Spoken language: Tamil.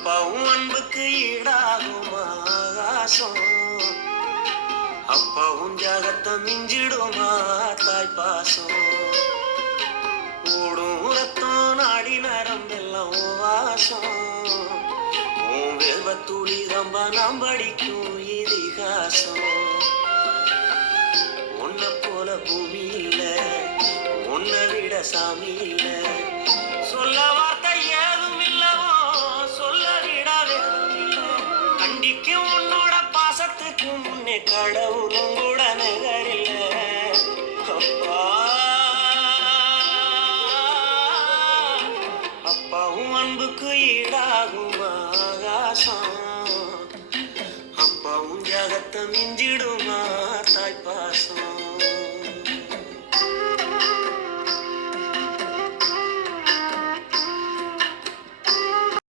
அப்பாவும் அன்புக்கு ஈடாகுமா ஆகாசம், அப்பாவும் தியாகத்தை மிஞ்சிடுமா தாய் பாசம். ஓடும் ரத்தம் நாடி நரம்பெல்லாம் வாசம், உன் வெல்வத்துளி ரொம்ப நாம் படிக்கும் இதிகாசம். உன்னை போல பூமி இல்ல, உன்னை விட சாமி இல்ல, சொல்ல வார்த்தை ஏதும் இல்லவோ, சொல்ல விட வேதும் இல்ல. கண்டிக்கும் உன்னோட பாசத்துக்கு முன்னே கடவுளும் கூட நகரில்ல. அப்பா அப்பாவும் அன்புக்கு ஈடாகும் ஆகாசம், அப்பாவும் தியாகத்தை மிஞ்சிடுமா